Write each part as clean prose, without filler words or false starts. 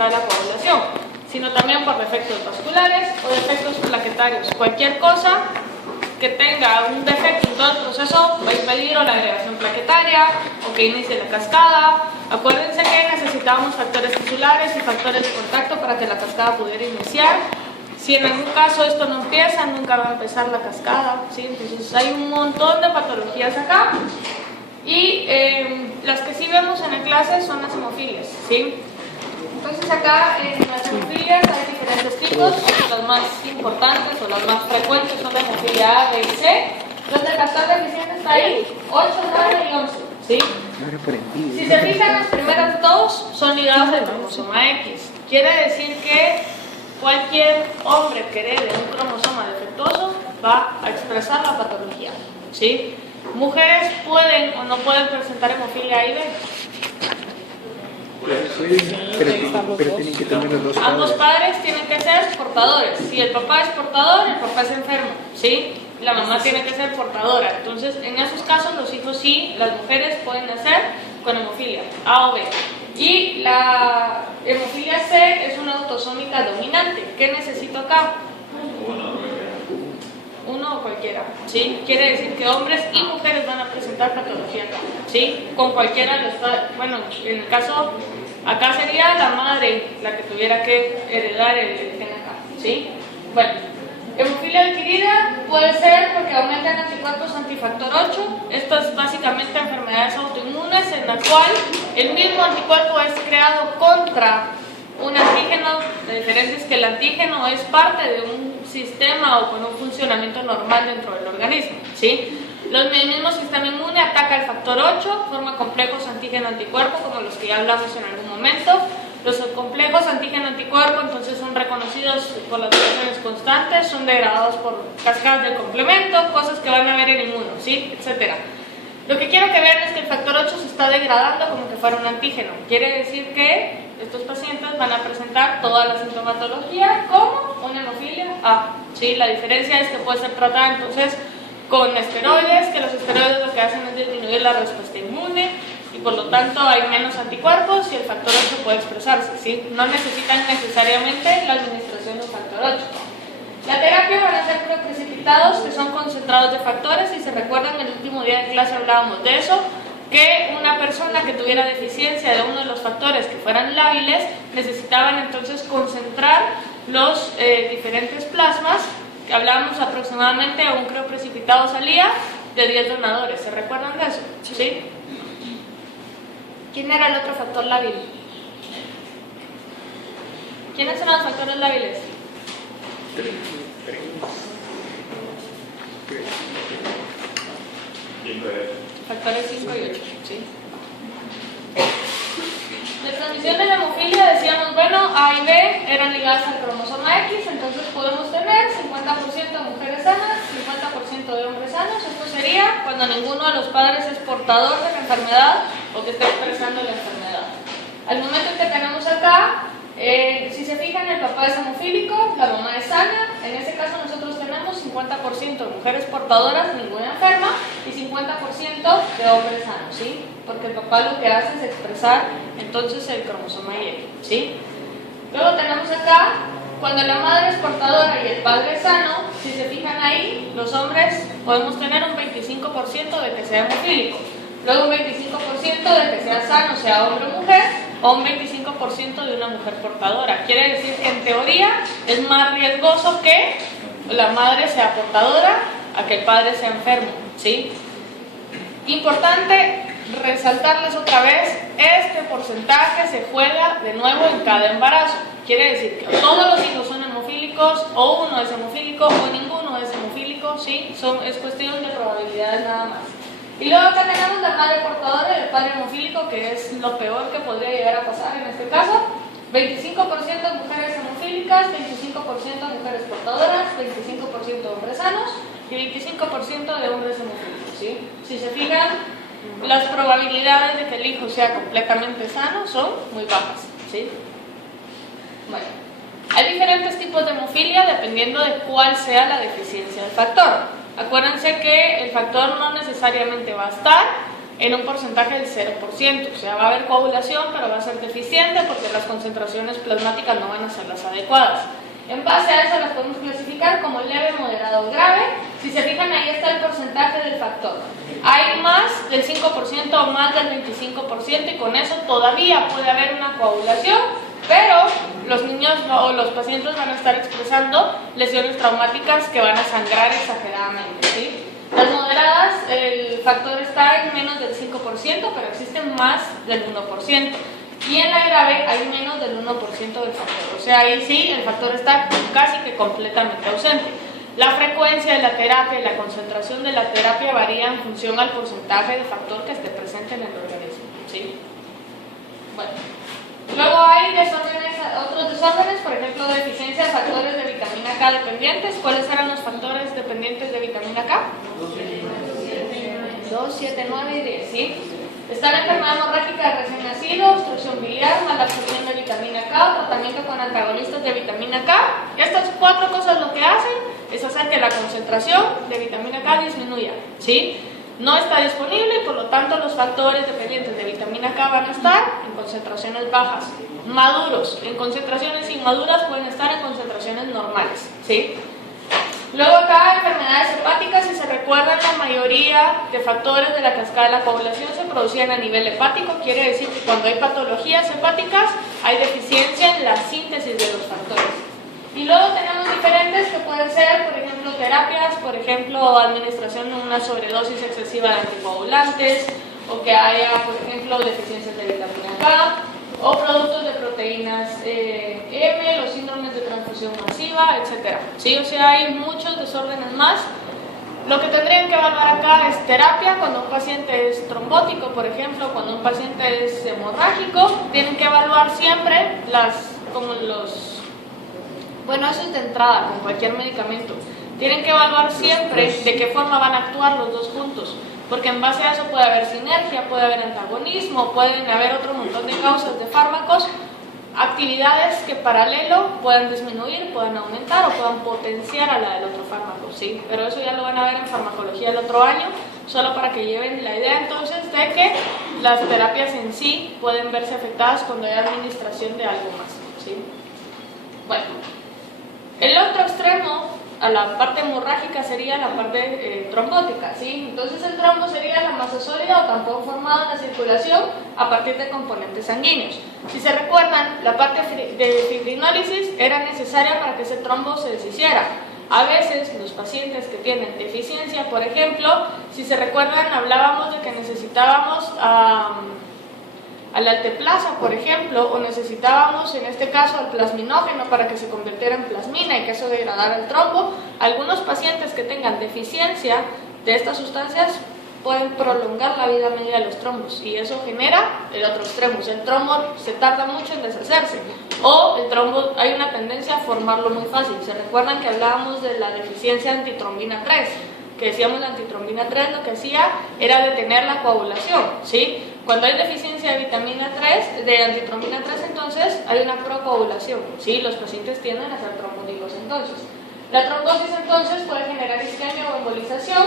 cascada de la coagulación, sino también por defectos vasculares o defectos plaquetarios. Cualquier cosa que tenga un defecto en todo el proceso va a impedir o la agregación plaquetaria o que inicie la cascada. Acuérdense que necesitábamos factores tisulares y factores de contacto para que la cascada pudiera iniciar. Si en algún caso esto no empieza, nunca va a empezar la cascada, ¿sí? Entonces hay un montón de patologías acá y las que sí vemos en la clase son las hemofilias, ¿sí? Entonces acá en las hemofilias hay diferentes tipos. Las más importantes o las más frecuentes son la hemofilia A, B y C. Los de factor deficiente está ahí, 8, 9 y 11, ¿sí? Si se fijan, las primeras dos son ligadas al cromosoma X. Quiere decir que cualquier hombre que herede un cromosoma defectuoso va a expresar la patología, ¿sí? Mujeres pueden o no pueden presentar hemofilia A y B. Pero tienen que tener los dos padres. Ambos padres tienen que ser portadores. Si el papá es portador, el papá es enfermo, ¿sí? La mamá tiene que ser portadora. Entonces, en esos casos, los hijos sí, las mujeres pueden nacer con hemofilia A o B. Y la hemofilia C es una autosómica dominante. ¿Qué necesito acá? Uno o cualquiera, ¿sí? Quiere decir que hombres y mujeres van a presentar patología acá, ¿sí? Con cualquiera de los padres. Bueno, en el caso, acá sería la madre la que tuviera que heredar el gen acá, ¿sí? Bueno, hemofilia adquirida puede ser porque aumentan anticuerpos antifactor 8. Esto es básicamente enfermedades autoinmunes en la cual el mismo anticuerpo es creado contra un antígeno. La diferencia es que el antígeno es parte de un sistema o con un funcionamiento normal dentro del organismo, ¿sí? El mismo sistema inmune ataca el factor 8, forma complejos antígeno-anticuerpo como los que ya hablamos en algún momento. Los complejos antígeno-anticuerpo entonces son reconocidos por las reacciones constantes, son degradados por cascadas del complemento, cosas que van a ver en inmuno, ¿sí? Etcétera. Lo que quiero que vean es que el factor 8 se está degradando como que fuera un antígeno. Quiere decir que estos pacientes van a presentar toda la sintomatología como una hemofilia A, ¿sí? La diferencia es que puede ser tratada entonces con esteroides, que los esteroides lo que hacen es disminuir la respuesta inmune y por lo tanto hay menos anticuerpos y el factor 8 puede expresarse, ¿sí? No necesitan necesariamente la administración del factor 8. La terapia van a ser precipitados que son concentrados de factores y se recuerdan en el último día de clase hablábamos de eso, que una persona que tuviera deficiencia de uno de los factores que fueran lábiles necesitaban entonces concentrar los diferentes plasmas. Hablábamos aproximadamente a un crioprecipitado salía de 10 donadores, ¿se recuerdan de eso? ¿Sí? ¿Quién era el otro factor lábil? ¿Quiénes son los factores lábiles? Factores 5 y 8, ¿sí? De transmisión de la hemofilia decíamos, bueno, A y B eran ligadas al cromosoma X, entonces podemos tener 50% de mujeres sanas, 50% de hombres sanos. Esto sería cuando ninguno de los padres es portador de la enfermedad o que esté expresando la enfermedad. Al momento en que tenemos acá, si se fijan, el papá es hemofílico, la mamá es sana. En ese caso nosotros tenemos 50% de mujeres portadoras, ninguna enferma, y 50% de hombres sanos, ¿sí? Porque el papá lo que hace es expresar entonces el cromosoma Y, ¿sí? Luego tenemos acá, cuando la madre es portadora y el padre es sano, si se fijan ahí, los hombres podemos tener un 25% de que sea hemofílico, luego un 25% de que sea sano, sea hombre o mujer, o un 25% de una mujer portadora. Quiere decir que en teoría es más riesgoso que la madre sea portadora a que el padre sea enfermo, ¿sí? Importante resaltarles otra vez, este porcentaje se juega de nuevo en cada embarazo. Quiere decir que todos los hijos son hemofílicos, o uno es hemofílico, o ninguno es hemofílico, ¿sí? Es cuestión de probabilidades nada más. Y luego acá tenemos la madre portadora y el padre hemofílico, que es lo peor que podría llegar a pasar en este caso. 25% de mujeres hemofílicas, 25% de mujeres portadoras, 25% de hombres sanos y 25% de hombres hemofílicos, ¿sí? Si se fijan, las probabilidades de que el hijo sea completamente sano son muy bajas, ¿sí? Bueno, hay diferentes tipos de hemofilia dependiendo de cuál sea la deficiencia del factor. Acuérdense que el factor no necesariamente va a estar en un porcentaje del 0%, o sea, va a haber coagulación, pero va a ser deficiente porque las concentraciones plasmáticas no van a ser las adecuadas. En base a eso las podemos clasificar como leve, moderado o grave. Si se fijan, ahí está el porcentaje del factor. Hay más del 5% o más del 25% y con eso todavía puede haber una coagulación, pero los niños o los pacientes van a estar expresando lesiones traumáticas que van a sangrar exageradamente, ¿sí? Las moderadas, el factor está en menos del 5%, pero existen más del 1%. Y en la grave hay menos del 1% del factor. O sea, ahí sí, el factor está casi que completamente ausente. La frecuencia de la terapia y la concentración de la terapia varía en función al porcentaje de factor que esté presente en el organismo, ¿sí? Bueno. Luego hay desórdenes, otros desórdenes, por ejemplo, deficiencia de factores de vitamina K dependientes. ¿Cuáles eran los factores dependientes de vitamina K? 2, 7, 9 y 10, ¿sí? Está la enfermedad hemorrágica de recién nacido, obstrucción biliar, mala absorción de vitamina K, tratamiento con antagonistas de vitamina K. Estas 4 cosas lo que hacen es hacer que la concentración de vitamina K disminuya, ¿sí? No está disponible y por lo tanto los factores dependientes de vitamina K van a estar en concentraciones bajas. Maduros, en concentraciones inmaduras pueden estar en concentraciones normales, ¿sí? Luego acá, enfermedades hepáticas, si se recuerdan, la mayoría de factores de la cascada de la coagulación se producían a nivel hepático, quiere decir que cuando hay patologías hepáticas hay deficiencia en la síntesis de los factores. Y luego tenemos diferentes que pueden ser, por ejemplo, terapias, por ejemplo, administración de una sobredosis excesiva de anticoagulantes, o que haya, por ejemplo, deficiencias de vitamina K, o productos de proteínas M, los síndromes de transfusión masiva, etc. ¿Sí? O sea, hay muchos desórdenes más. Lo que tendrían que evaluar acá es terapia cuando un paciente es trombótico, por ejemplo, cuando un paciente es hemorrágico. Tienen que evaluar siempre bueno, eso es de entrada con cualquier medicamento. Tienen que evaluar siempre de qué forma van a actuar los dos juntos, porque en base a eso puede haber sinergia, puede haber antagonismo, pueden haber otro montón de causas de fármacos, actividades que paralelo puedan disminuir, puedan aumentar o puedan potenciar a la del otro fármaco, ¿sí? Pero eso ya lo van a ver en farmacología el otro año, solo para que lleven la idea entonces de que las terapias en sí pueden verse afectadas cuando hay administración de algo más, ¿sí? Bueno, el otro extremo a la parte hemorrágica sería la parte trombótica, ¿sí? Entonces el trombo sería la masa sólida o tampón formado en la circulación a partir de componentes sanguíneos. Si se recuerdan, la parte de fibrinólisis era necesaria para que ese trombo se deshiciera. A veces los pacientes que tienen deficiencia, por ejemplo, si se recuerdan, hablábamos de que necesitábamos al alteplasa, por ejemplo, o necesitábamos en este caso al plasminógeno para que se convirtiera en plasmina y que eso degradara el trombo. Algunos pacientes que tengan deficiencia de estas sustancias pueden prolongar la vida media de los trombos y eso genera el otro extremo. El trombo se tarda mucho en deshacerse o el trombo hay una tendencia a formarlo muy fácil. ¿Se recuerdan que hablábamos de la deficiencia de antitrombina 3? Que decíamos la antitrombina 3 lo que hacía era detener la coagulación, ¿sí? Cuando hay deficiencia de vitamina 3, de antitrombina 3, entonces hay una procoagulación, ¿sí? Los pacientes tienden a ser trombóticos entonces. La trombosis entonces puede generar isquemia o embolización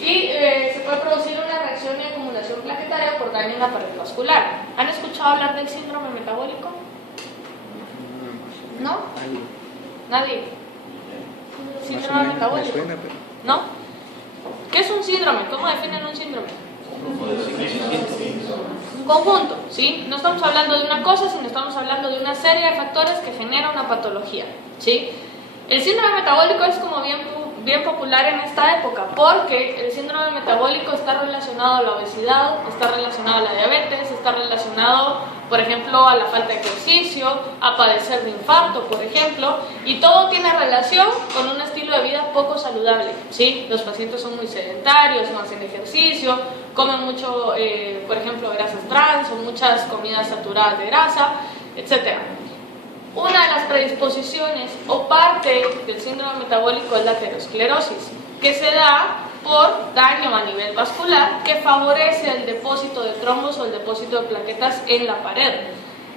y se puede producir una reacción de acumulación plaquetaria por daño en la pared vascular. ¿Han escuchado hablar del síndrome metabólico? ¿No? ¿Nadie? ¿Síndrome metabólico? ¿No? ¿Qué es un síndrome? ¿Cómo definen un síndrome? Un conjunto, ¿sí? No estamos hablando de una cosa, sino estamos hablando de una serie de factores que generan una patología, ¿sí? El síndrome metabólico es como bien popular en esta época, porque el síndrome metabólico está relacionado a la obesidad, está relacionado a la diabetes, está relacionado, por ejemplo, a la falta de ejercicio, a padecer de infarto, por ejemplo, y todo tiene relación con un estilo de vida poco saludable, ¿sí? Los pacientes son muy sedentarios, no hacen ejercicio, comen mucho, por ejemplo, grasas trans o muchas comidas saturadas de grasa, etc. Una de las predisposiciones o parte del síndrome metabólico es la aterosclerosis, que se da por daño a nivel vascular que favorece el depósito de trombos o el depósito de plaquetas en la pared.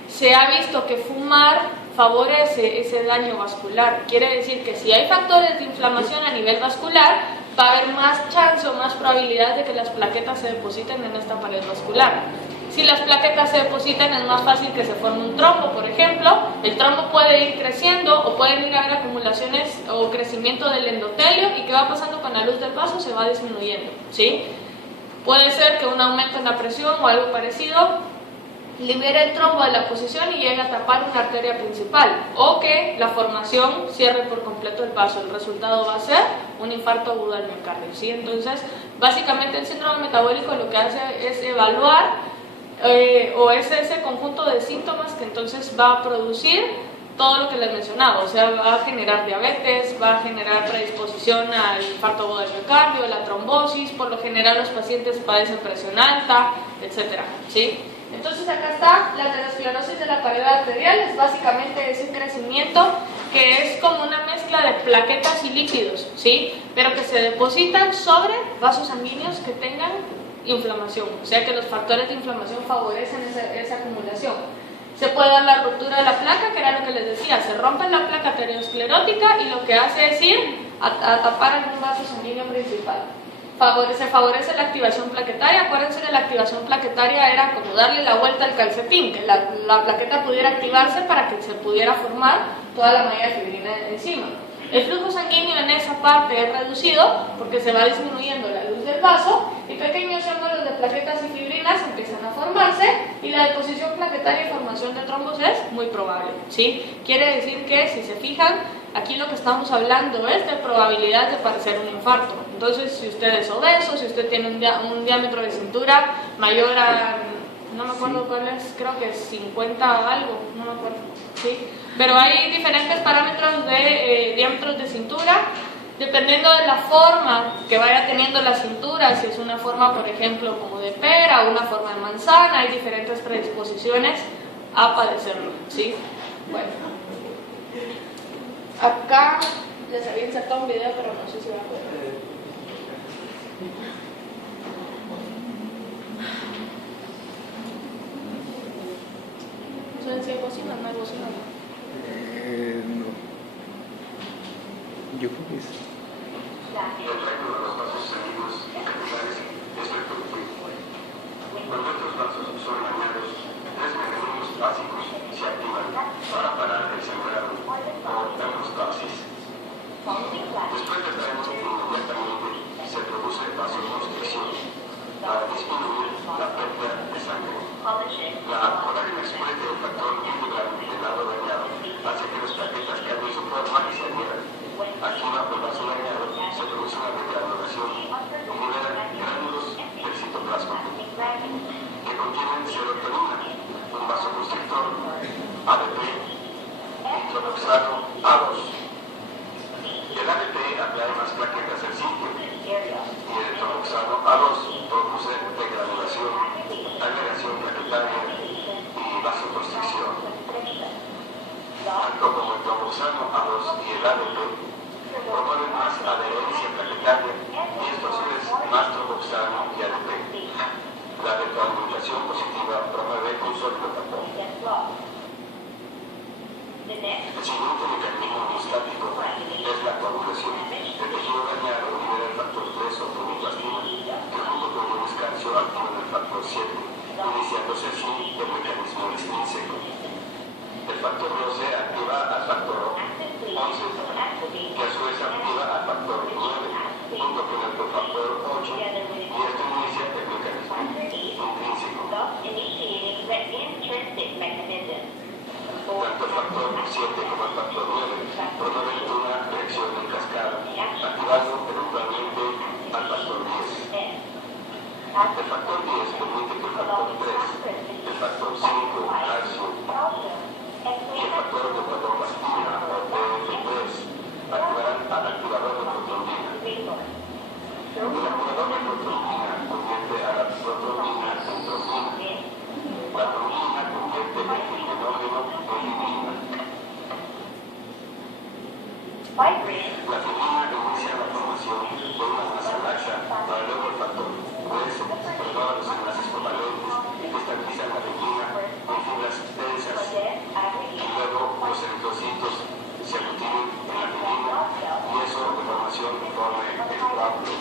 Se ha visto que fumar favorece ese daño vascular, quiere decir que si hay factores de inflamación a nivel vascular, va a haber más chance o más probabilidad de que las plaquetas se depositen en esta pared vascular. Si las plaquetas se depositan, es más fácil que se forme un trombo, por ejemplo. El trombo puede ir creciendo o pueden ir a haber acumulaciones o crecimiento del endotelio, y ¿qué va pasando con la luz del vaso? Se va disminuyendo, ¿sí? Puede ser que un aumento en la presión o algo parecido libere el trombo de la posición y llegue a tapar una arteria principal, o que la formación cierre por completo el vaso. El resultado va a ser un infarto agudo al miocardio, ¿sí? Entonces, básicamente el síndrome metabólico lo que hace es evaluar o es ese conjunto de síntomas que entonces va a producir todo lo que les mencionaba, o sea, va a generar diabetes, va a generar predisposición al infarto agudo del miocardio, la trombosis. Por lo general los pacientes padecen presión alta, etcétera, ¿sí? Entonces acá está la aterosclerosis de la pared arterial. Es básicamente ese crecimiento que es como una mezcla de plaquetas y líquidos, ¿sí? Pero que se depositan sobre vasos sanguíneos que tengan inflamación, o sea que los factores de inflamación favorecen esa acumulación. Se puede dar la ruptura de la placa, que era lo que les decía, se rompe la placa aterosclerótica y lo que hace es ir a tapar en un vaso sanguíneo principal. Se favorece la activación plaquetaria. Acuérdense que la activación plaquetaria era como darle la vuelta al calcetín, que la plaqueta pudiera activarse para que se pudiera formar toda la malla de fibrina encima. El flujo sanguíneo en esa parte es reducido porque se va disminuyendo la luz del vaso y pequeños círculos de plaquetas y fibrinas empiezan a formarse, y la deposición plaquetaria y formación de trombos es muy probable, ¿sí? Quiere decir que, si se fijan, aquí lo que estamos hablando es de probabilidad de padecer un infarto. Entonces, si usted es obeso, si usted tiene un diámetro de cintura mayor a, no me acuerdo cuál es, creo que es 50 algo, no me acuerdo, ¿sí? Pero hay diferentes parámetros de diámetros de cintura, dependiendo de la forma que vaya teniendo la cintura. Si es una forma, por ejemplo, como de pera o una forma de manzana, hay diferentes predisposiciones a padecerlo, ¿sí? Bueno, acá les había insertado un video, pero no sé si va a poder. ¿Son 100 bocinas? ¿No hay bocinas? No. Yo creo que sí. El resto de los vasos sanguíneos capitales es reproductivo. Cuando estos vasos son dañados, tres mecanismos básicos se activan para parar el sangrado o hemostasis. Después del tremo, inmediatamente se produce vasoconstricción para disminuir la pérdida de sangre. La polar inexpresión del factor integral del lado dañado hace que las plaquetas cambien su forma y se adhieran. Aquí bajo el vaso dañado se produce una regranulación y liberan gránulos del citoplasma que contienen serotonina, un vasoconstrictor, ADP, nitroxano A2. El ADP atrae más plaquetas al sitio y el nitroxano A2 produce regranulación, agregación plaquetaria y vasoconstricción. Tanto como el nitroxano A2 y el ADP promueven más adherencia plaquetaria y esto a su vez más nitroxano y ADP. La retroalimentación positiva promueve un sólido tapón. El siguiente mecanismo homeostático es la coagulación. El tejido dañado libera el factor 3 o promoplastina, que junto con el descanso activan el factor 7, iniciándose así el mecanismo extrínseco. El factor 12 activa al factor 11, que a su vez activa al factor 9, junto con el cofactor 8, y esto inicia el mecanismo intrínseco. Tanto el factor 7 como el factor 9 promueven una reacción en cascada, activando eventualmente al factor 10. El factor 10 permite que el factor 3, el factor 5, calcio, y el factor de protoplastina o PF3 activarán al activador de protrombina. El activador de protrombina convierte a la protrombina en trombina. La trombina convierte el fibrinógeno en fibrina. La fibrina inicia la formación de una masa laxa para luego el factor 3 promueve los enlaces covalentes que estabilizan la fibrina con fibras densas, y luego los eritrocitos se aglutinen en la fibrina y eso de formación forma el coágulo.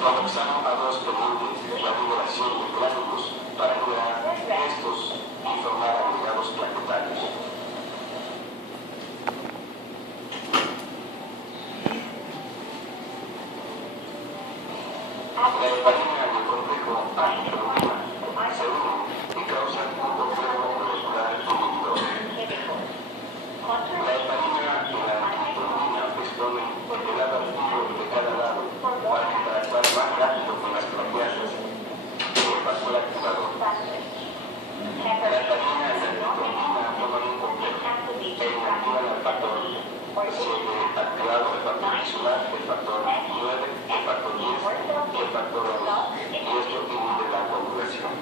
Tromboxano A2 permite la liberación de gránulos para crear estos y formar agregados plaquetarios. La heparina y el complejo A se unen y causan un complejo molecular inhibidor. La heparina y la antitrombina exponen el lado activo de cada lado para interactuar más rápido con las proteasas del factor activador. La heparina y la antitrombina forman un complejo e inactivan al factor 7 activado, el factor visual, el factor 9, el factor 10 y el factor 11, y esto inhibe la coagulación.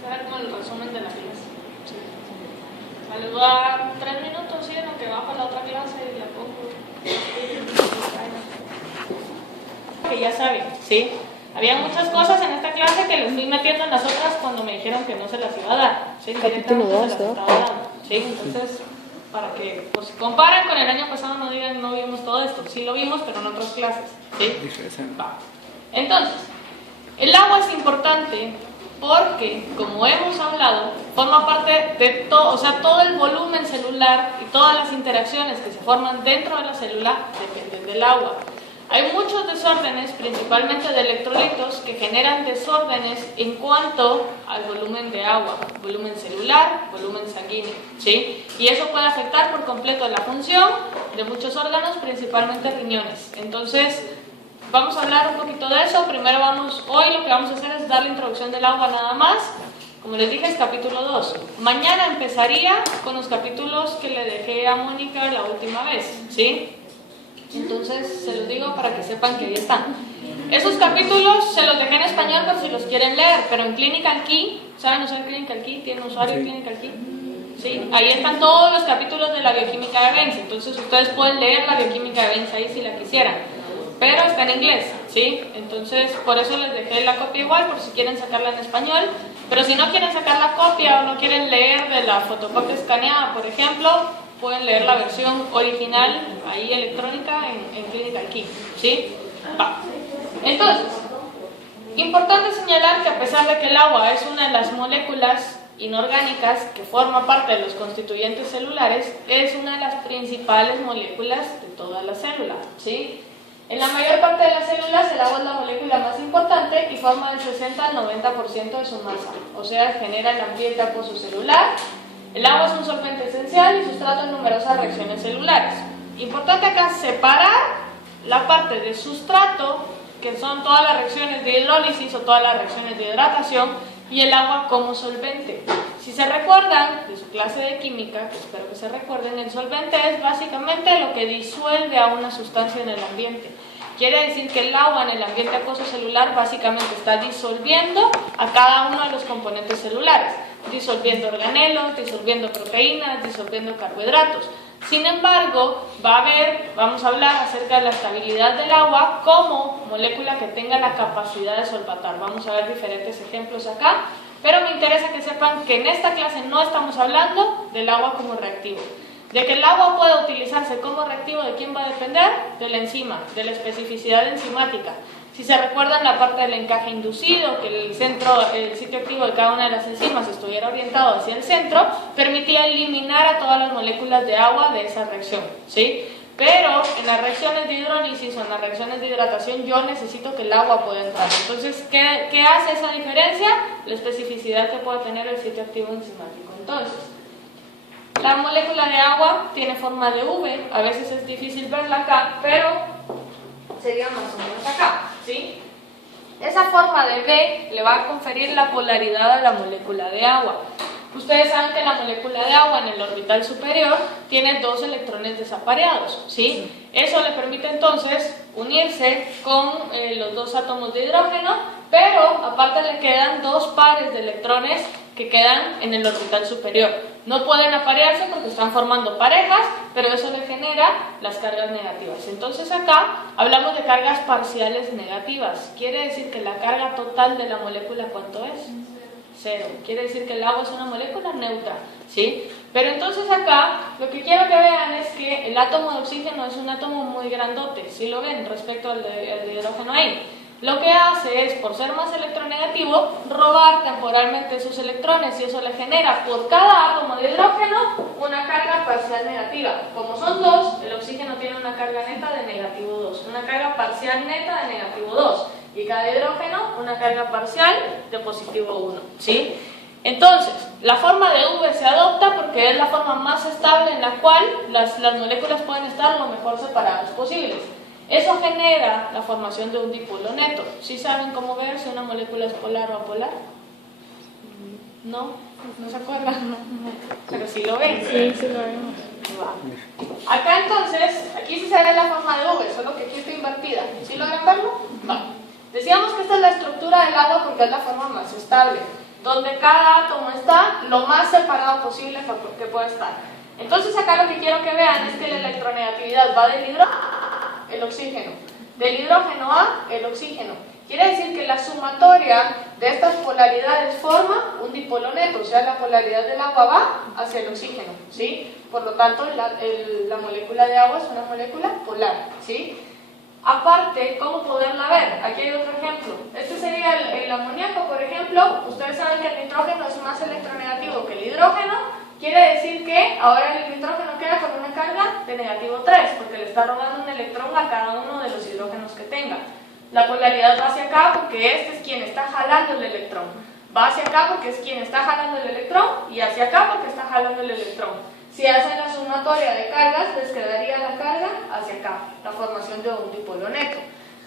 Será como el resumen de la clase. Les voy a dar 3 minutos, ¿sí? En lo que bajo la otra clase y la pongo. Que ya saben, ¿sí? Había muchas cosas en esta clase que les fui metiendo en las otras cuando me dijeron que no se las iba a dar, ¿sí? Directamente se las estaba dando, ¿sí? Entonces, para que pues comparen con el año pasado, no digan no vimos todo esto. Sí lo vimos, pero en otras clases, ¿sí? Va. Entonces, el agua es importante porque, como hemos hablado, forma parte de todo, o sea, todo el volumen celular y todas las interacciones que se forman dentro de la célula dependen del agua. Hay muchos desórdenes, principalmente de electrolitos, que generan desórdenes en cuanto al volumen de agua, volumen celular, volumen sanguíneo, ¿sí? Y eso puede afectar por completo la función de muchos órganos, principalmente riñones. Entonces, vamos a hablar un poquito de eso. Primero hoy lo que vamos a hacer es dar la introducción del agua nada más. Como les dije, es capítulo 2. Mañana empezaría con los capítulos que le dejé a Mónica la última vez, ¿sí? Entonces, se los digo para que sepan que ahí están. Esos capítulos se los dejé en español por si los quieren leer, pero en Clinical Key, ¿saben usar Clinical Key? ¿Tienen usuario de Clinical Key? Sí, ahí están todos los capítulos de la bioquímica de Benz. Entonces, ustedes pueden leer la bioquímica de Benz ahí si la quisieran. Pero está en inglés, ¿sí? Entonces, por eso les dejé la copia igual, por si quieren sacarla en español. Pero si no quieren sacar la copia o no quieren leer de la fotocopia escaneada, por ejemplo, pueden leer la versión original, ahí electrónica, en Clinical Key, ¿sí? Va. Entonces, importante señalar que a pesar de que el agua es una de las moléculas inorgánicas que forma parte de los constituyentes celulares, es una de las principales moléculas de toda la célula, ¿sí? En la mayor parte de las células el agua es la molécula más importante y forma del 60 al 90% de su masa, o sea, genera el ambiente acuoso celular. El agua es un solvente esencial y sustrato en numerosas reacciones celulares. Importante acá separar la parte de sustrato, que son todas las reacciones de hidrólisis o todas las reacciones de hidratación, y el agua como solvente. Si se recuerdan de su clase de química, que espero que se recuerden, el solvente es básicamente lo que disuelve a una sustancia en el ambiente. Quiere decir que el agua en el ambiente acuoso celular básicamente está disolviendo a cada uno de los componentes celulares, disolviendo organelos, disolviendo proteínas, disolviendo carbohidratos. Sin embargo, vamos a hablar acerca de la estabilidad del agua como molécula que tenga la capacidad de solvatar. Vamos a ver diferentes ejemplos acá, pero me interesa que sepan que en esta clase no estamos hablando del agua como reactivo. De que el agua pueda utilizarse como reactivo, ¿de quién va a depender? De la enzima, de la especificidad enzimática. Si se recuerdan la parte del encaje inducido, que el sitio activo de cada una de las enzimas estuviera orientado hacia el centro, permitía eliminar a todas las moléculas de agua de esa reacción, ¿sí? Pero en las reacciones de hidrólisis o en las reacciones de hidratación yo necesito que el agua pueda entrar. Entonces, ¿qué hace esa diferencia? La especificidad que pueda tener el sitio activo enzimático. Entonces, la molécula de agua tiene forma de V, a veces es difícil verla acá, pero sería más o menos acá, ¿sí? Esa forma de V le va a conferir la polaridad a la molécula de agua. Ustedes saben que la molécula de agua en el orbital superior tiene 2 electrones desapareados, ¿sí? Eso le permite entonces unirse con los 2 átomos de hidrógeno, pero aparte le quedan 2 pares de electrones que quedan en el orbital superior. No pueden aparearse porque están formando parejas, pero eso le genera las cargas negativas. Entonces acá hablamos de cargas parciales negativas. Quiere decir que la carga total de la molécula, ¿cuánto es? 0. Quiere decir que el agua es una molécula neutra, ¿sí? Pero entonces acá lo que quiero que vean es que el átomo de oxígeno es un átomo muy grandote, ¿sí lo ven? Respecto al de hidrógeno ahí. Lo que hace es, por ser más electronegativo, robar temporalmente esos electrones y eso le genera por cada átomo de hidrógeno una carga parcial negativa. Como son 2, el oxígeno tiene una carga neta de negativo 2, una carga parcial neta de negativo 2 y cada hidrógeno una carga parcial de positivo 1, ¿sí? Entonces, la forma de V se adopta porque es la forma más estable en la cual las moléculas pueden estar lo mejor separadas posibles. Eso genera la formación de un dipolo neto. ¿Sí saben cómo ver si una molécula es polar o apolar? ¿No? ¿No se acuerdan? Pero sí lo ven. Sí, sí lo vemos. Va. Acá entonces, aquí sí se ve la forma de V, solo que aquí está invertida. ¿Sí logran verlo? Va. Decíamos que esta es la estructura del agua porque es la forma más estable, donde cada átomo está lo más separado posible que pueda estar. Entonces acá lo que quiero que vean es que la electronegatividad va del hidrógeno el oxígeno, del hidrógeno a el oxígeno. Quiere decir que la sumatoria de estas polaridades forma un dipolo neto, o sea, la polaridad del agua va hacia el oxígeno, ¿sí? Por lo tanto, la molécula de agua es una molécula polar, ¿sí? Aparte, ¿cómo poderla ver? Aquí hay otro ejemplo. Este sería el amoníaco, por ejemplo. Ustedes saben que el nitrógeno es más electronegativo que el hidrógeno. Quiere decir que ahora el nitrógeno queda con una carga de negativo 3, porque le está robando un electrón a cada uno de los hidrógenos que tenga. La polaridad va hacia acá porque este es quien está jalando el electrón. Va hacia acá porque es quien está jalando el electrón y hacia acá porque está jalando el electrón. Si hacen la sumatoria de cargas, les quedaría la carga hacia acá, la formación de un dipolo neto.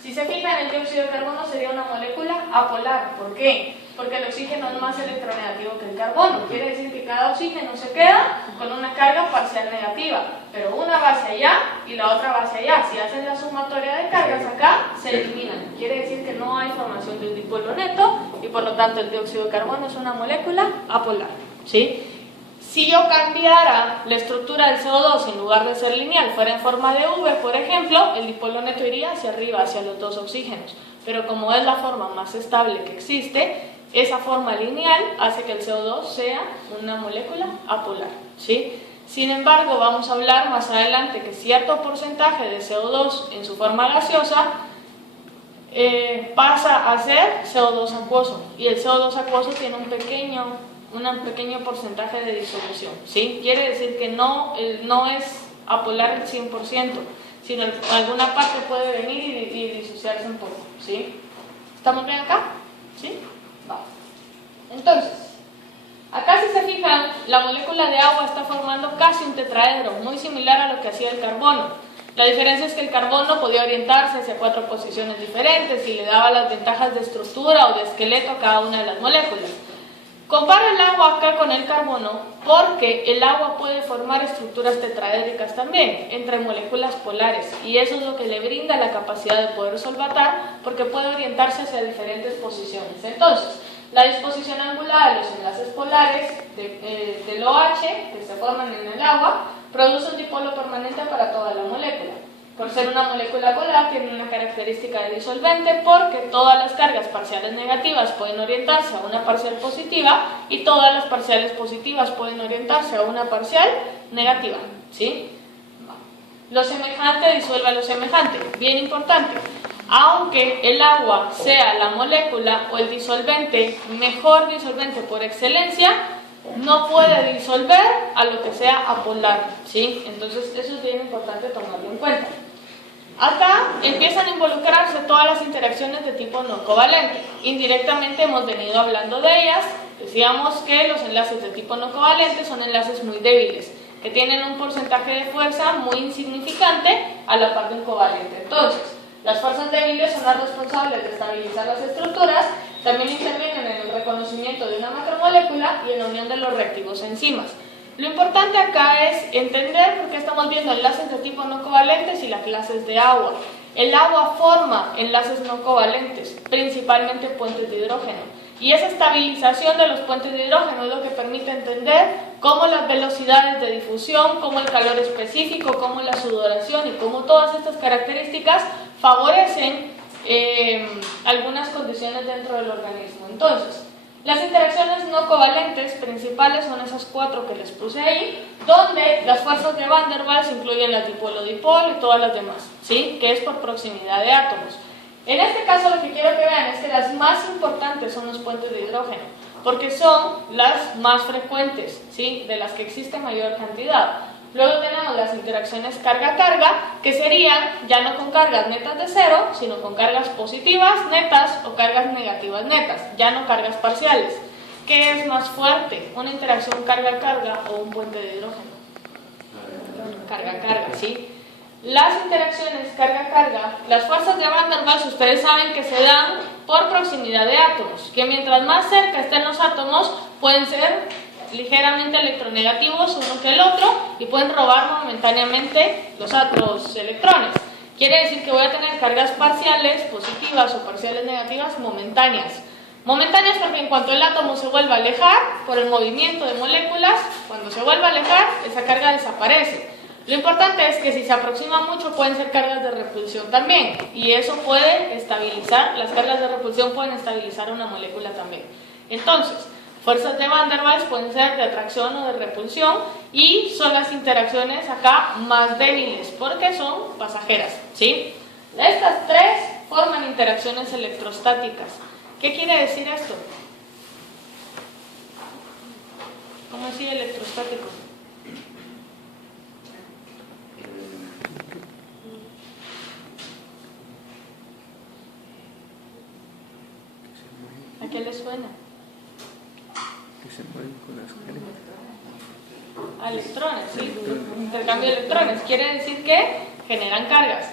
Si se fijan, el dióxido de carbono sería una molécula apolar. ¿Por qué? Porque el oxígeno es más electronegativo que el carbono. Quiere decir que cada oxígeno se queda con una carga parcial negativa, pero una va hacia allá y la otra va hacia allá. Si hacen la sumatoria de cargas acá, se eliminan. Quiere decir que no hay formación de un dipolo neto y por lo tanto el dióxido de carbono es una molécula apolar, ¿sí? Si yo cambiara la estructura del CO2 en lugar de ser lineal, fuera en forma de V, por ejemplo, el dipolo neto iría hacia arriba, hacia los 2 oxígenos. Pero como es la forma más estable que existe, esa forma lineal hace que el CO2 sea una molécula apolar, ¿sí? Sin embargo, vamos a hablar más adelante que cierto porcentaje de CO2 en su forma gaseosa pasa a ser CO2 acuoso. Y el CO2 acuoso tiene un pequeño porcentaje de disolución, ¿sí? Quiere decir que no es apolar el 100%, sino alguna parte puede venir y disociarse un poco, ¿sí? ¿Estamos bien acá? ¿Sí? Va. Entonces, acá si se fijan, la molécula de agua está formando casi un tetraedro, muy similar a lo que hacía el carbono. La diferencia es que el carbono podía orientarse hacia 4 posiciones diferentes y le daba las ventajas de estructura o de esqueleto a cada una de las moléculas. Compara el agua acá con el carbono porque el agua puede formar estructuras tetraédricas también entre moléculas polares y eso es lo que le brinda la capacidad de poder solvatar porque puede orientarse hacia diferentes posiciones. Entonces, la disposición angular de los enlaces polares del OH que se forman en el agua produce un dipolo permanente para toda la molécula. Por ser una molécula polar tiene una característica de disolvente porque todas las cargas parciales negativas pueden orientarse a una parcial positiva y todas las parciales positivas pueden orientarse a una parcial negativa, ¿sí? Lo semejante disuelve a lo semejante, bien importante. Aunque el agua sea la molécula o el disolvente, mejor disolvente por excelencia, no puede disolver a lo que sea apolar, ¿sí? Entonces eso es bien importante tomarlo en cuenta. Acá empiezan a involucrarse todas las interacciones de tipo no covalente. Indirectamente hemos venido hablando de ellas. Decíamos que los enlaces de tipo no covalente son enlaces muy débiles, que tienen un porcentaje de fuerza muy insignificante a la par de un covalente. Entonces, las fuerzas débiles son las responsables de estabilizar las estructuras, también intervienen en el reconocimiento de una macromolécula molécula y en la unión de los reactivos enzimas. Lo importante acá es entender por qué estamos viendo enlaces de tipo no covalentes y las clases de agua. El agua forma enlaces no covalentes, principalmente puentes de hidrógeno. Y esa estabilización de los puentes de hidrógeno es lo que permite entender cómo las velocidades de difusión, cómo el calor específico, cómo la sudoración y cómo todas estas características favorecen algunas condiciones dentro del organismo. Entonces, las interacciones no covalentes principales son esas 4 que les puse ahí, donde las fuerzas de Van der Waals incluyen la dipolo-dipolo y todas las demás, ¿sí? Que es por proximidad de átomos. En este caso lo que quiero que vean es que las más importantes son los puentes de hidrógeno, porque son las más frecuentes, ¿sí? De las que existe mayor cantidad. Luego tenemos las interacciones carga-carga, que serían ya no con cargas netas de cero, sino con cargas positivas netas o cargas negativas netas, ya no cargas parciales. ¿Qué es más fuerte? ¿Una interacción carga-carga o un puente de hidrógeno? Carga-carga, ¿sí? Las interacciones carga-carga, las fuerzas de Van der Waals, ustedes saben que se dan por proximidad de átomos, que mientras más cerca estén los átomos, pueden ser ligeramente electronegativos uno que el otro y pueden robar momentáneamente los electrones. Quiere decir que voy a tener cargas parciales positivas o parciales negativas momentáneas. Momentáneas porque en cuanto el átomo se vuelva a alejar por el movimiento de moléculas, cuando se vuelva a alejar, esa carga desaparece. Lo importante es que si se aproxima mucho pueden ser cargas de repulsión también, y eso puede estabilizar, las cargas de repulsión pueden estabilizar una molécula también. Entonces, fuerzas de Van der Waals pueden ser de atracción o de repulsión, y son las interacciones acá más débiles porque son pasajeras, ¿sí? Estas 3 forman interacciones electrostáticas. ¿Qué quiere decir esto? ¿Cómo así electrostático? ¿A qué les suena? Que se mueven con las cargas. A electrones, sí. Intercambio de electrones. Quiere decir que generan cargas.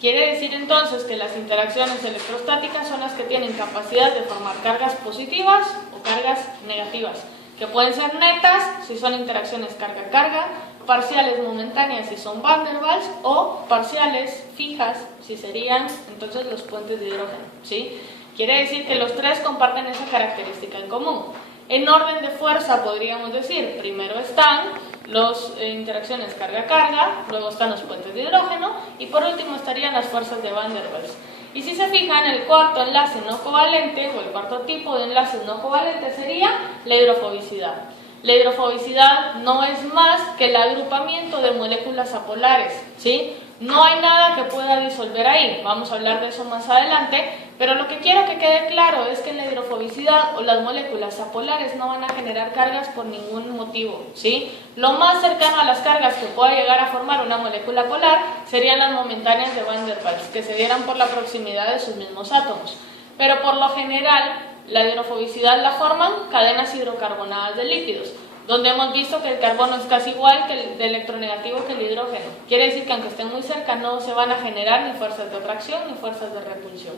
Quiere decir entonces que las interacciones electrostáticas son las que tienen capacidad de formar cargas positivas o cargas negativas, que pueden ser netas si son interacciones carga-carga, parciales momentáneas si son Van der Waals, o parciales fijas si serían entonces los puentes de hidrógeno, ¿sí? Quiere decir que los 3 comparten esa característica en común. En orden de fuerza podríamos decir, primero están las interacciones carga-carga, luego están los puentes de hidrógeno y por último estarían las fuerzas de Van der Waals. Y si se fijan, el cuarto enlace no covalente o el cuarto tipo de enlaces no covalentes sería la hidrofobicidad. La hidrofobicidad no es más que el agrupamiento de moléculas apolares, ¿sí? No hay nada que pueda disolver ahí, vamos a hablar de eso más adelante, pero lo que quiero que quede claro es que en la hidrofobicidad o las moléculas apolares no van a generar cargas por ningún motivo, ¿sí? Lo más cercano a las cargas que pueda llegar a formar una molécula polar serían las momentáneas de Van der Waals, que se dieran por la proximidad de sus mismos átomos, pero por lo general la hidrofobicidad la forman cadenas hidrocarbonadas de lípidos, donde hemos visto que el carbono es casi igual que el de electronegativo que el hidrógeno. Quiere decir que aunque estén muy cerca no se van a generar ni fuerzas de atracción ni fuerzas de repulsión.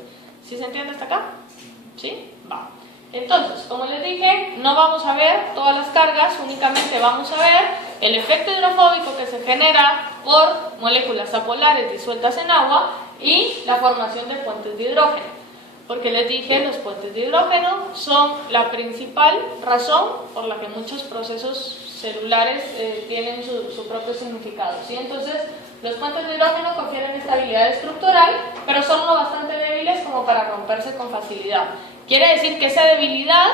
¿Sí se entiende hasta acá? ¿Sí? Va. Entonces, como les dije, no vamos a ver todas las cargas, únicamente vamos a ver el efecto hidrofóbico que se genera por moléculas apolares disueltas en agua y la formación de puentes de hidrógeno. Porque les dije, los puentes de hidrógeno son la principal razón por la que muchos procesos celulares tienen su propio significado, ¿sí? Entonces, los puentes de hidrógeno confieren estabilidad estructural, pero son lo bastante débiles como para romperse con facilidad. Quiere decir que esa debilidad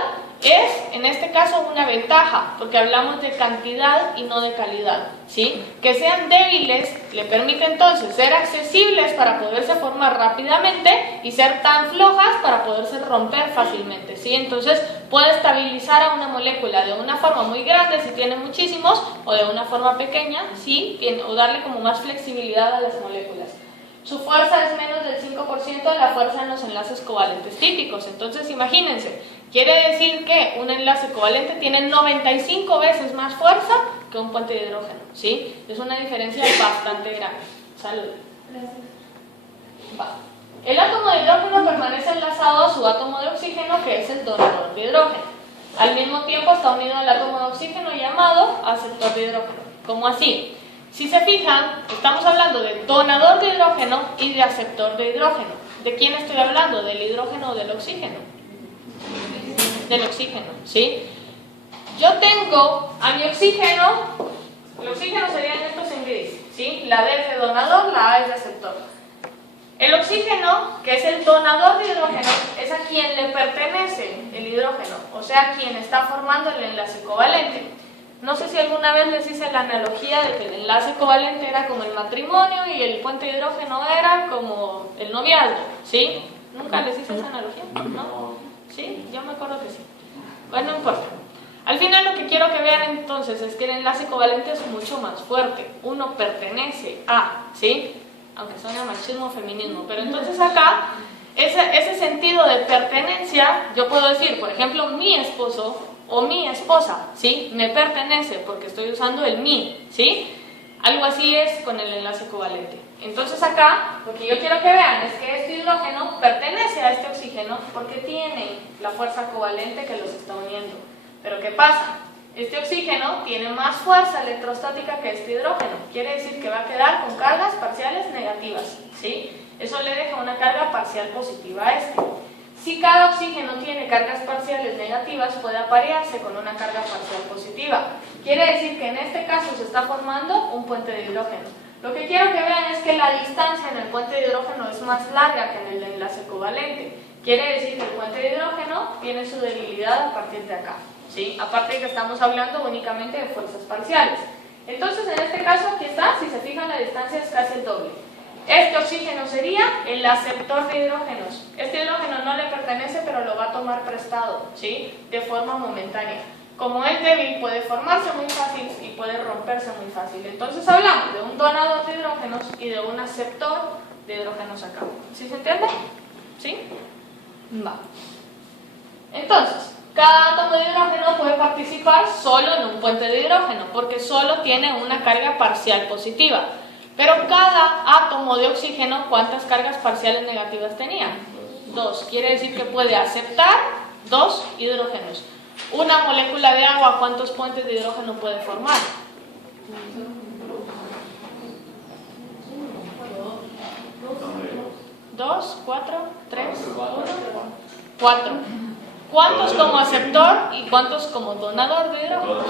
es, en este caso, una ventaja, porque hablamos de cantidad y no de calidad, ¿sí? Que sean débiles le permite entonces ser accesibles para poderse formar rápidamente y ser tan flojas para poderse romper fácilmente, ¿sí? Entonces puede estabilizar a una molécula de una forma muy grande si tiene muchísimos, o de una forma pequeña, ¿sí? O darle como más flexibilidad a las moléculas. Su fuerza es menos del 5% de la fuerza en los enlaces covalentes típicos. Entonces, imagínense, quiere decir que un enlace covalente tiene 95 veces más fuerza que un puente de hidrógeno, ¿sí? Es una diferencia bastante grande. Salud. Gracias. Va. El átomo de hidrógeno permanece enlazado a su átomo de oxígeno, que es el donador de hidrógeno. Al mismo tiempo está unido al átomo de oxígeno llamado aceptor de hidrógeno. ¿Cómo así? Si se fijan, estamos hablando de donador de hidrógeno y de aceptor de hidrógeno. ¿De quién estoy hablando? ¿Del hidrógeno o del oxígeno? Del oxígeno, ¿sí? Yo tengo a mi oxígeno, el oxígeno serían estos en gris, ¿sí? La D es de donador, la A es de aceptor. El oxígeno, que es el donador de hidrógeno, es a quien le pertenece el hidrógeno, o sea, quien está formando el enlace covalente. No sé si alguna vez les hice la analogía de que el enlace covalente era como el matrimonio y el puente de hidrógeno era como el noviazgo, ¿sí? ¿Nunca les hice esa analogía? ¿No? ¿Sí? Yo me acuerdo que sí. Bueno, no importa. Al final lo que quiero que vean entonces es que el enlace covalente es mucho más fuerte. Uno pertenece a, ¿sí? Aunque suena machismo o feminismo. Pero entonces acá, ese sentido de pertenencia, yo puedo decir, por ejemplo, mi esposo o mi esposa, ¿sí? Me pertenece porque estoy usando el mi, ¿sí? Algo así es con el enlace covalente. Entonces acá, lo que yo quiero que vean es que este hidrógeno pertenece a este oxígeno porque tiene la fuerza covalente que los está uniendo. Pero ¿qué pasa? Este oxígeno tiene más fuerza electrostática que este hidrógeno. Quiere decir que va a quedar con cargas parciales negativas, ¿sí? Eso le deja una carga parcial positiva a este. Si cada oxígeno tiene cargas parciales negativas, puede aparearse con una carga parcial positiva. Quiere decir que en este caso se está formando un puente de hidrógeno. Lo que quiero que vean es que la distancia en el puente de hidrógeno es más larga que en el enlace covalente. Quiere decir que el puente de hidrógeno tiene su debilidad a partir de acá, ¿sí? Aparte de que estamos hablando únicamente de fuerzas parciales. Entonces, en este caso, aquí está, si se fijan, la distancia es casi el doble. Este oxígeno sería el aceptor de hidrógenos. Este hidrógeno no le pertenece, pero lo va a tomar prestado, ¿sí? De forma momentánea. Como es débil, puede formarse muy fácil y puede romperse muy fácil. Entonces hablamos de un donador de hidrógenos y de un aceptor de hidrógenos acá. ¿Sí se entiende? ¿Sí? Va. Entonces, cada átomo de hidrógeno puede participar solo en un puente de hidrógeno, porque solo tiene una carga parcial positiva. Pero cada átomo de oxígeno, ¿cuántas cargas parciales negativas tenía? 2. Quiere decir que puede aceptar 2 hidrógenos. Una molécula de agua, ¿cuántos puentes de hidrógeno puede formar? 2, 4, 3, 1, 4. ¿Cuántos como aceptor y cuántos como donador de hidrógeno?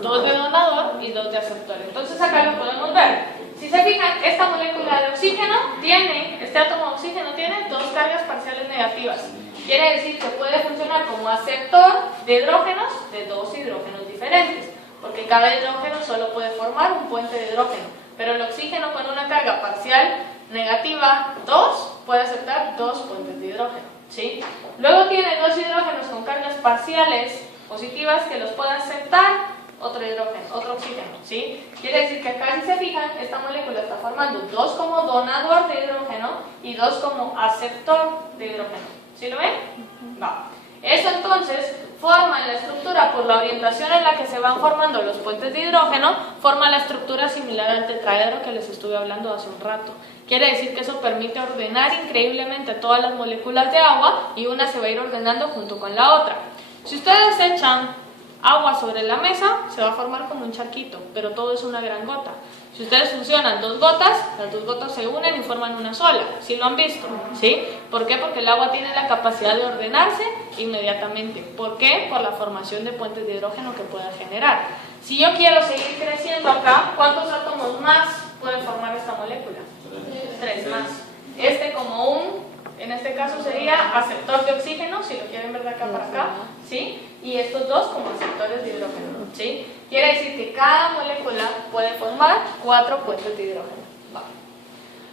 2 de donador y 2 de aceptor. Entonces acá lo podemos ver. Si se fijan, esta molécula de oxígeno tiene, este átomo de oxígeno tiene 2 cargas parciales negativas. Quiere decir que puede funcionar como aceptor de hidrógenos de 2 hidrógenos diferentes, porque cada hidrógeno solo puede formar un puente de hidrógeno, pero el oxígeno con una carga parcial negativa 2 puede aceptar 2 puentes de hidrógeno, ¿sí? Luego tiene 2 hidrógenos con cargas parciales positivas que los puede aceptar otro hidrógeno, otro oxígeno, ¿sí? Quiere decir que acá, si se fijan, esta molécula está formando 2 como donador de hidrógeno y 2 como aceptor de hidrógeno. ¿Sí lo ven? Va. Eso entonces forma en la estructura, por la orientación en la que se van formando los puentes de hidrógeno, forma la estructura similar al tetraedro que les estuve hablando hace un rato. Quiere decir que eso permite ordenar increíblemente todas las moléculas de agua y una se va a ir ordenando junto con la otra. Si ustedes echan agua sobre la mesa, se va a formar como un charquito, pero todo es una gran gota. Si ustedes funcionan 2 gotas, las 2 gotas se unen y forman una sola. ¿Sí lo han visto? ¿Sí? ¿Por qué? Porque el agua tiene la capacidad de ordenarse inmediatamente. ¿Por qué? Por la formación de puentes de hidrógeno que pueda generar. Si yo quiero seguir creciendo acá, ¿cuántos átomos más pueden formar esta molécula? 3 más. Este como en este caso sería aceptor de oxígeno, si lo quieren ver de acá para acá, ¿sí? Y estos 2 como aceptores de hidrógeno, ¿sí? Quiere decir que cada molécula puede formar 4 puentes de hidrógeno. Va.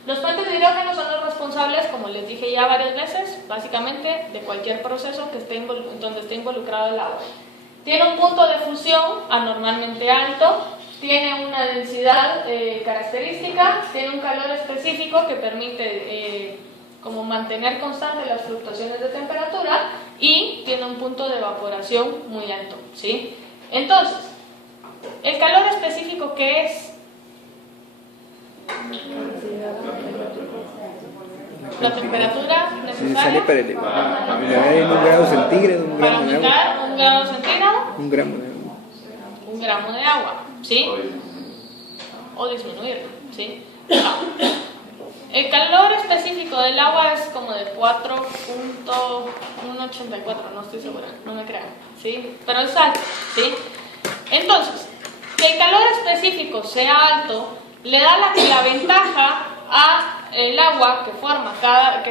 Los puentes de hidrógeno son los responsables, como les dije ya varias veces, básicamente de cualquier proceso que esté donde esté involucrado el agua. Tiene un punto de fusión anormalmente alto, tiene una densidad característica, tiene un calor específico que permite como mantener constante las fluctuaciones de temperatura y tiene un punto de evaporación muy alto, ¿sí? Entonces, ¿el calor específico qué es? La temperatura Necesaria necesaria para elevar en 1 grado centígrado, 1 para gramo de agua. aumentar 1 grado centígrado, 1 gramo de agua. 1 gramo de agua, ¿sí? O disminuirlo, ¿sí? El calor específico del agua es como de 4.184, no estoy segura, no me crean, ¿sí? Pero es alto, ¿sí? Entonces, que el calor específico sea alto le da la ventaja a el agua que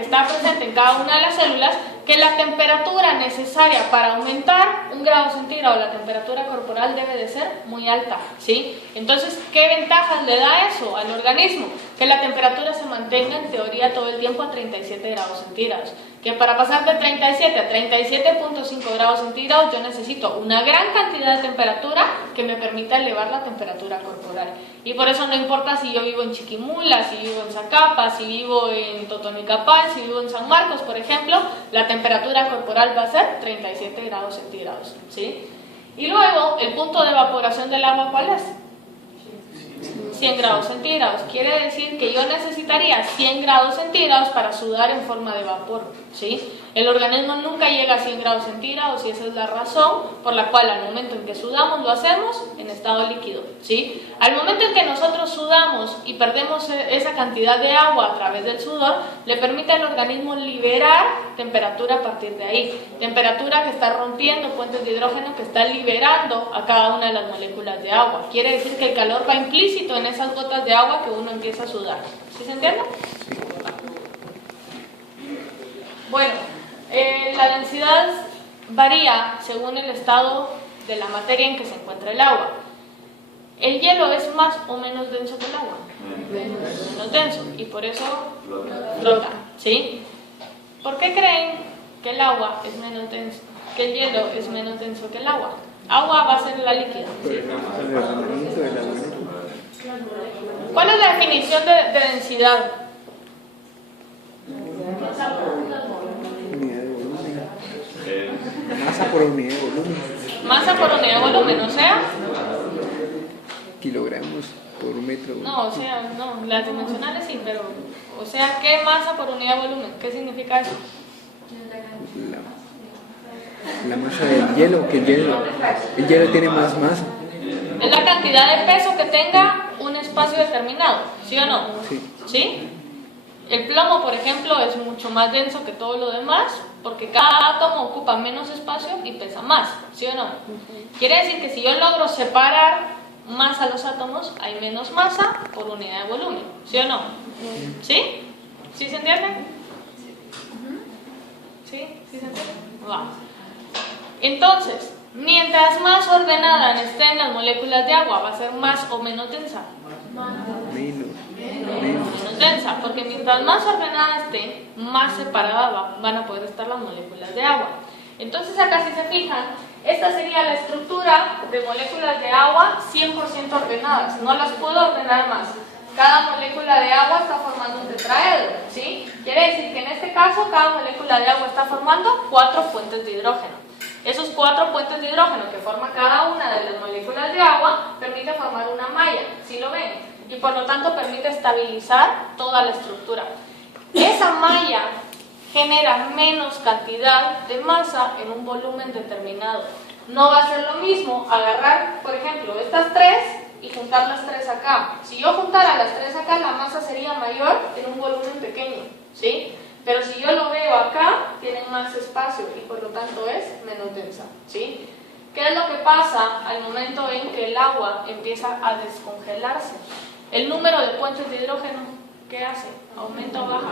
está presente en cada una de las células, que la temperatura necesaria para aumentar 1 grado centígrado, la temperatura corporal debe de ser muy alta, ¿sí? Entonces, ¿qué ventajas le da eso al organismo? Que la temperatura se mantenga en teoría todo el tiempo a 37 grados centígrados. Que para pasar de 37 a 37.5 grados centígrados yo necesito una gran cantidad de temperatura que me permita elevar la temperatura corporal. Y por eso no importa si yo vivo en Chiquimula, si vivo en Zacapa, si vivo en Totonicapán, si vivo en San Marcos, por ejemplo, la temperatura corporal va a ser 37 grados centígrados, ¿sí? Y luego, el punto de evaporación del agua, ¿cuál es? 100 grados centígrados. Quiere decir que yo necesitaría 100 grados centígrados para sudar en forma de vapor, ¿sí? El organismo nunca llega a 100 grados centígrados y esa es la razón por la cual al momento en que sudamos lo hacemos en estado líquido, ¿sí? Al momento en que nosotros sudamos y perdemos esa cantidad de agua a través del sudor, le permite al organismo liberar temperatura a partir de ahí. Temperatura que está rompiendo puentes de hidrógeno, que está liberando a cada una de las moléculas de agua. Quiere decir que el calor va implícito en esas gotas de agua que uno empieza a sudar. ¿Sí se entiende? Bueno, la densidad varía según el estado de la materia en que se encuentra el agua. ¿El hielo es más o menos denso que el agua? Menos denso, y por eso flota, ¿sí? ¿Por qué creen que el agua es menos denso, que el hielo es menos denso que el agua? Agua va a ser la líquida, ¿sí? ¿Cuál es la definición de densidad? Unidad de volumen. Masa por unidad de volumen. Masa por unidad de volumen, o sea... Kilogramos por metro. No, o sea, no, las dimensionales sí, pero... O sea, ¿qué masa por unidad de volumen? ¿Qué significa eso? La masa del hielo, que el hielo tiene más masa. Es la cantidad de peso que tenga un espacio determinado, ¿sí o no? Sí. ¿Sí? El plomo, por ejemplo, es mucho más denso que todo lo demás porque cada átomo ocupa menos espacio y pesa más, ¿sí o no? Quiere decir que si yo logro separar más a los átomos, hay menos masa por unidad de volumen, ¿sí o no? ¿Sí? ¿Sí se entiende? ¿Sí? ¿Sí se entiende? Va. Entonces, mientras más ordenadas estén las moléculas de agua, ¿va a ser más o menos densa? Menos densa, porque mientras más ordenada esté, más separada van a poder estar las moléculas de agua. Entonces acá, si se fijan, esta sería la estructura de moléculas de agua 100% ordenadas. No las puedo ordenar más. Cada molécula de agua está formando un tetraedro, ¿sí? Quiere decir que en este caso cada molécula de agua está formando 4 puentes de hidrógeno. Esos 4 puentes de hidrógeno que forma cada una de las moléculas de agua permite formar una malla, ¿sí lo ven? Y por lo tanto permite estabilizar toda la estructura. Esa malla genera menos cantidad de masa en un volumen determinado. No va a ser lo mismo agarrar, por ejemplo, estas 3 y juntar las 3 acá. Si yo juntara las 3 acá, la masa sería mayor en un volumen pequeño, ¿sí? Pero si yo lo veo acá, tienen más espacio y por lo tanto es menos densa, ¿sí? ¿Qué es lo que pasa al momento en que el agua empieza a descongelarse? El número de puentes de hidrógeno, ¿qué hace? ¿Aumenta o baja?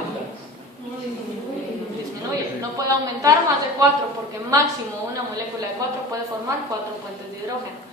Disminuye. No puede aumentar más de 4 porque máximo una molécula de 4 puede formar 4 puentes de hidrógeno.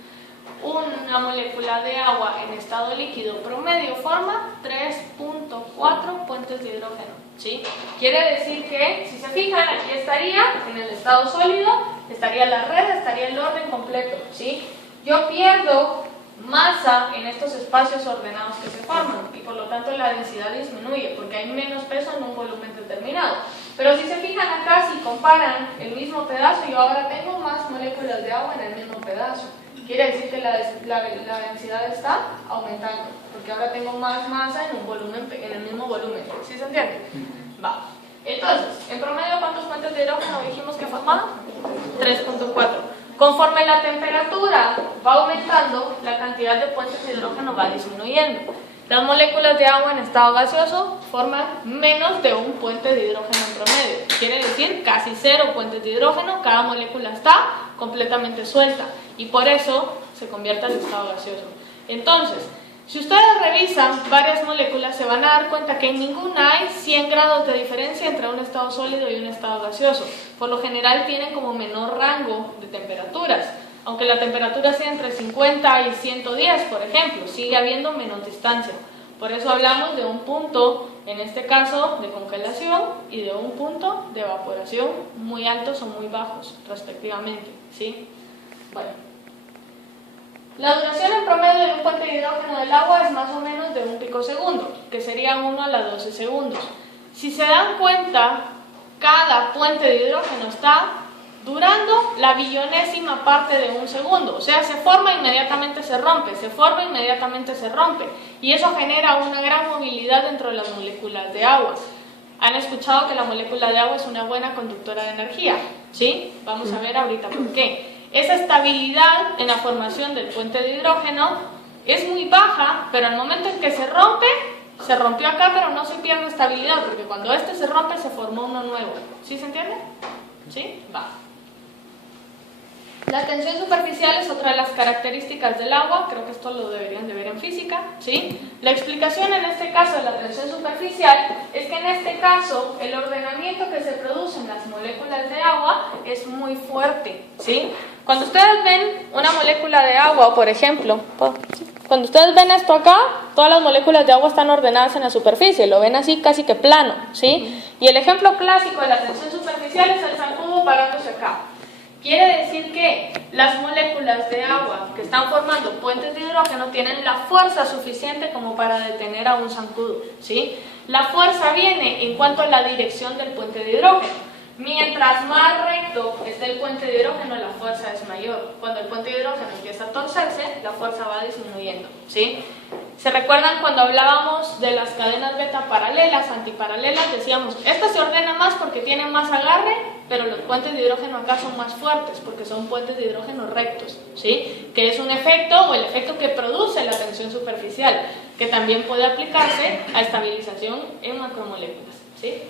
Una molécula de agua en estado líquido promedio forma 3.4 puentes de hidrógeno, ¿sí? Quiere decir que, si se fijan, aquí estaría en el estado sólido, estaría la red, estaría el orden completo, ¿sí? Yo pierdo masa en estos espacios ordenados que se forman y por lo tanto la densidad disminuye porque hay menos peso en un volumen determinado. Pero si se fijan acá, si comparan el mismo pedazo, yo ahora tengo más moléculas de agua en el mismo pedazo. Quiere decir que la densidad está aumentando porque ahora tengo más masa en un volumen, en el mismo volumen. ¿Sí se entiende? Va. Entonces, en promedio, ¿cuántos puentes de hidrógeno dijimos que formaban? 3.4. Conforme la temperatura va aumentando, la cantidad de puentes de hidrógeno va disminuyendo. Las moléculas de agua en estado gaseoso forman menos de un puente de hidrógeno en promedio. Quiere decir casi 0 puentes de hidrógeno, cada molécula está completamente suelta y por eso se convierte en estado gaseoso. Entonces, si ustedes revisan varias moléculas, se van a dar cuenta que en ninguna hay 100 grados de diferencia entre un estado sólido y un estado gaseoso. Por lo general tienen como menor rango de temperaturas. Aunque la temperatura sea entre 50 y 110, por ejemplo, sigue habiendo menos distancia. Por eso hablamos de un punto, en este caso, de congelación y de un punto de evaporación muy altos o muy bajos, respectivamente, ¿sí? Bueno. La duración en promedio de un puente de hidrógeno del agua es más o menos de un picosegundo, que sería 1 a la 12 segundos. Si se dan cuenta, cada puente de hidrógeno está durando la billonésima parte de un segundo, o sea, se forma inmediatamente se rompe, se forma inmediatamente se rompe, y eso genera una gran movilidad dentro de las moléculas de agua. ¿Han escuchado que la molécula de agua es una buena conductora de energía? ¿Sí? Vamos a ver ahorita por qué. Esa estabilidad en la formación del puente de hidrógeno es muy baja, pero al momento en que se rompe, se rompió acá, pero no se pierde estabilidad, porque cuando este se rompe, se formó uno nuevo. ¿Sí se entiende? ¿Sí? Va. La tensión superficial es otra de las características del agua, creo que esto lo deberían de ver en física, ¿sí? La explicación en este caso de la tensión superficial es que en este caso el ordenamiento que se produce en las moléculas de agua es muy fuerte, ¿sí? Cuando ustedes ven una molécula de agua, por ejemplo, cuando ustedes ven esto acá, todas las moléculas de agua están ordenadas en la superficie, lo ven así casi que plano, ¿sí? Y el ejemplo clásico de la tensión superficial es el zancudo parándose acá. Quiere decir que las moléculas de agua que están formando puentes de hidrógeno tienen la fuerza suficiente como para detener a un zancudo, ¿sí? La fuerza viene en cuanto a la dirección del puente de hidrógeno. Mientras más recto esté el puente de hidrógeno, la fuerza es mayor. Cuando el puente de hidrógeno empieza a torcerse, la fuerza va disminuyendo, ¿sí? ¿Se recuerdan cuando hablábamos de las cadenas beta paralelas, antiparalelas? Decíamos, esta se ordena más porque tiene más agarre, pero los puentes de hidrógeno acá son más fuertes porque son puentes de hidrógeno rectos, ¿sí? Que es un efecto o el efecto que produce la tensión superficial, que también puede aplicarse a estabilización en macromoléculas, ¿sí?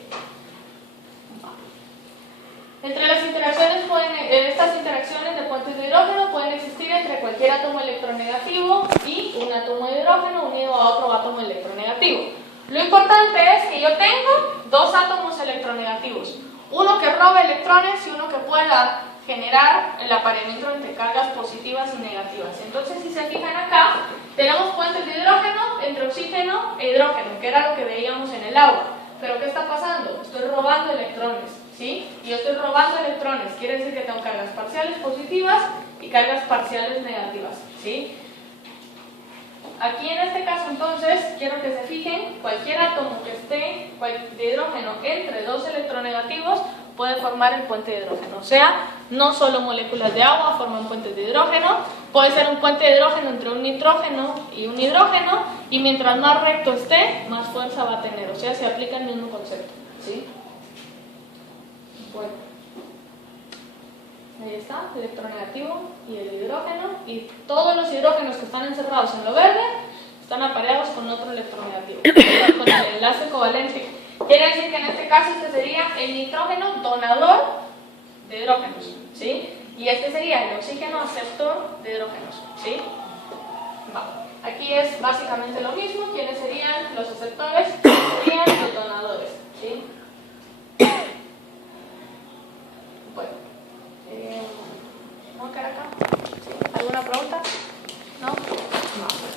Entre las interacciones estas interacciones de puentes de hidrógeno pueden existir entre cualquier átomo electronegativo y un átomo de hidrógeno unido a otro átomo electronegativo. Lo importante es que yo tengo dos átomos electronegativos, uno que robe electrones y uno que pueda generar el apareamiento entre cargas positivas y negativas. Entonces, si se fijan acá, tenemos puentes de hidrógeno entre oxígeno e hidrógeno, que era lo que veíamos en el agua. Pero ¿qué está pasando? Estoy robando electrones, ¿sí? Y yo estoy robando electrones, quiere decir que tengo cargas parciales positivas y cargas parciales negativas, ¿sí? Aquí en este caso entonces, quiero que se fijen, cualquier átomo que esté de hidrógeno entre dos electronegativos puede formar el puente de hidrógeno. O sea, no solo moléculas de agua forman puentes de hidrógeno, puede ser un puente de hidrógeno entre un nitrógeno y un hidrógeno, y mientras más recto esté, más fuerza va a tener. O sea, se aplica el mismo concepto, ¿sí? Bueno. Ahí está, el electronegativo y el hidrógeno, y todos los hidrógenos que están encerrados en lo verde están apareados con otro electronegativo, con el enlace covalente. Quiere decir que en este caso este sería el nitrógeno donador de hidrógenos, ¿sí? Y este sería el oxígeno aceptor de hidrógenos, ¿sí? Va. Aquí es básicamente lo mismo. ¿Quiénes serían los aceptores? Serían los donadores, ¿sí? Bueno. ¿Vamos a quedar acá? ¿Sí? ¿Alguna pregunta? ¿No? No.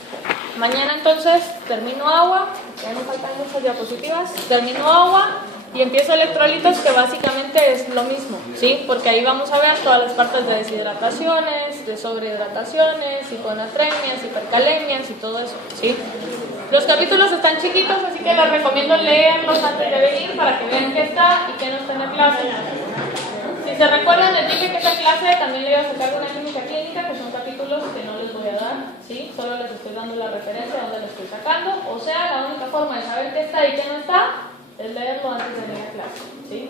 Mañana entonces termino agua, ya no faltan muchas diapositivas, termino agua y empiezo electrolitos, que básicamente es lo mismo, ¿sí? Porque ahí vamos a ver todas las partes de deshidrataciones, de sobrehidrataciones, hiponatremias, hipercalemias y todo eso, ¿sí? Los capítulos están chiquitos, así que les recomiendo leerlos antes de venir para que vean qué está y qué no está en la clase. Si se recuerdan, les dije que esta clase también le iba a sacar una química clínica, que son capítulos que no les voy a dar, ¿sí? Solo les estoy dando la referencia de dónde lo estoy sacando. O sea, la única forma de saber qué está y qué no está Es leerlo antes de venir a clase, ¿sí?